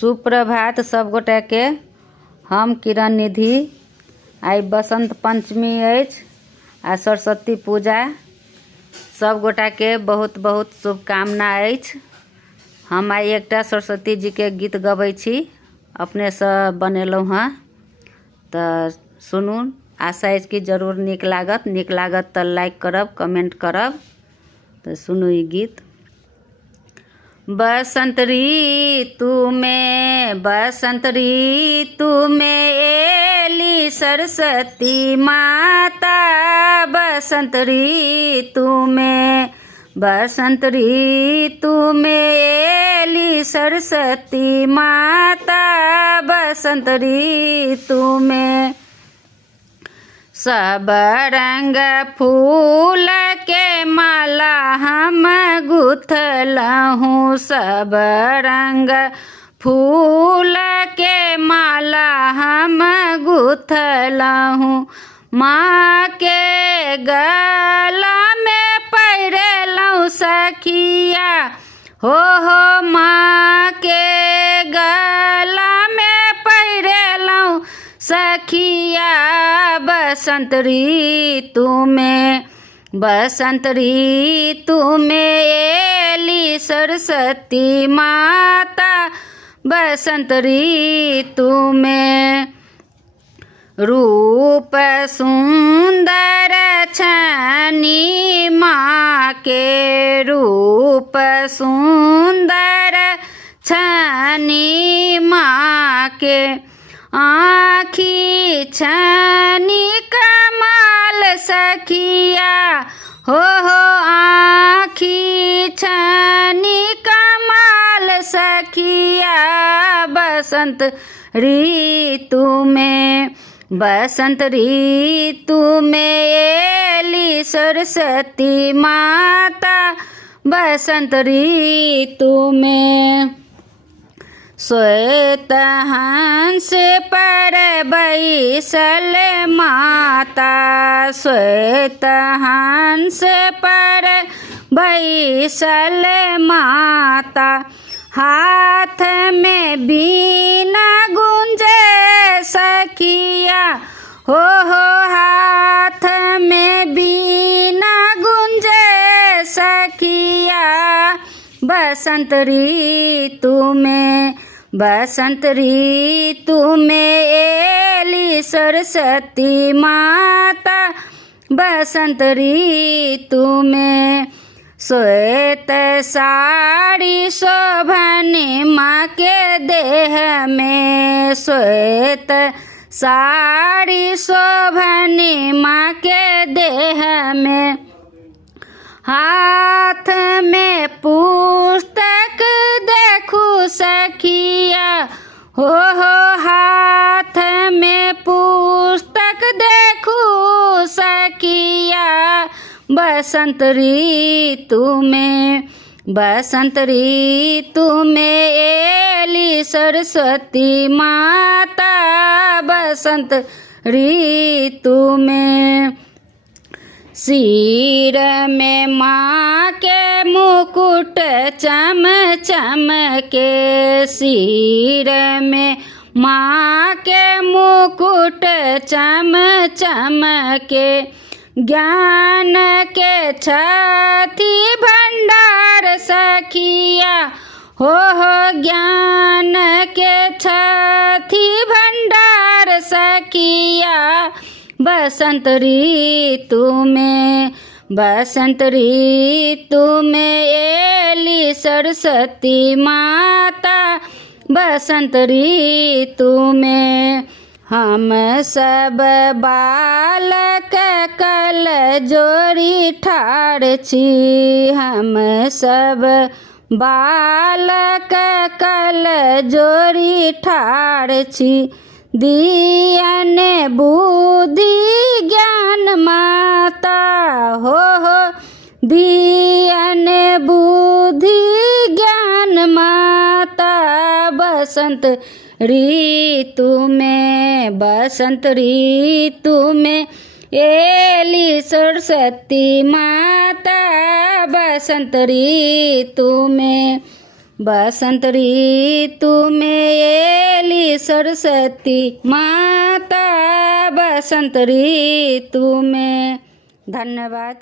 सुप्रभात सब गोटा के। हम किरण निधि। आई बसंत पंचमी अछि आ सरस्वती पूजा। सब गोटा के बहुत बहुत शुभकामना अछि। हम आई एकटा सरस्वती जी के गीत गबै छी, अपने से बनेलहुँ हँ, तऽ सुनू। आशा अछि कि जरूर नीक लागत तऽ लाइक करब, कमेंट करब। तऽ सुनू ई गीत। बसंत ऋतु में एली सरस्वती माता। बसंत ऋतु में एली सरस्वती माता। बसंत ऋतु में सब रंग फूल के माला हम गुथलहूँ। सब रंग फूल के माला हम गुथलहूँ। माँ के गला में पहिरलहुँ सखिया हो। माँ के गला में पहिरलहुँ सखिया। बसंत ऋतु में एली सरस्वती माता। बसंत ऋतु में रूप सुंदर छनी माँ के। रूप सुंदर छनी माँ के। आँखी छनी कमाल सखिया हो। आँखी छनी कमाल सखिया। बसंत ऋतु में एली सरस्वती माता। बसंत ऋतु में श्वेत हंस पर बैसल माता। श्वेत हंस पर बैसल माता। हाथ में बीना गुंजे सखिया हो। हाथ में बीना गुंजे सखिया। बसंत ऋतु में एली सरस्वती माता। बसंत ऋतु में श्वेत साड़ी शोभनी माँ के देह में। श्वेत साड़ी शोभनी माँ के देह में। हाथ में पुस्तक देखू सखिया हो। हाथ में पुस्तक देखू सखिया। बसंत ऋतु में एली सरस्वती माता। बसंत ऋतु में सिर में माँ के मुकुट चम चम के। सिर में माँ के मुकुट चम चम के। ज्ञान के छठी भंडार सखिया हो। ज्ञान के छठी भंडार सखिया। बसंत ऋतु में एली सरस्वती माता। बसंत ऋतु में हम सब बालक कल जोड़ी ठाढ़ छी। हम सब बालक कल जोड़ी ठाढ़ छी। दियन बुद्धि ज्ञान माता हो। दियन बुद्धि ज्ञान माता। बसंत ऋतु में एली सरस्वती माता। बसंत ऋतु में बसंत ऋतु में एली सरस्वती माता, बसंत ऋतु में। धन्यवाद।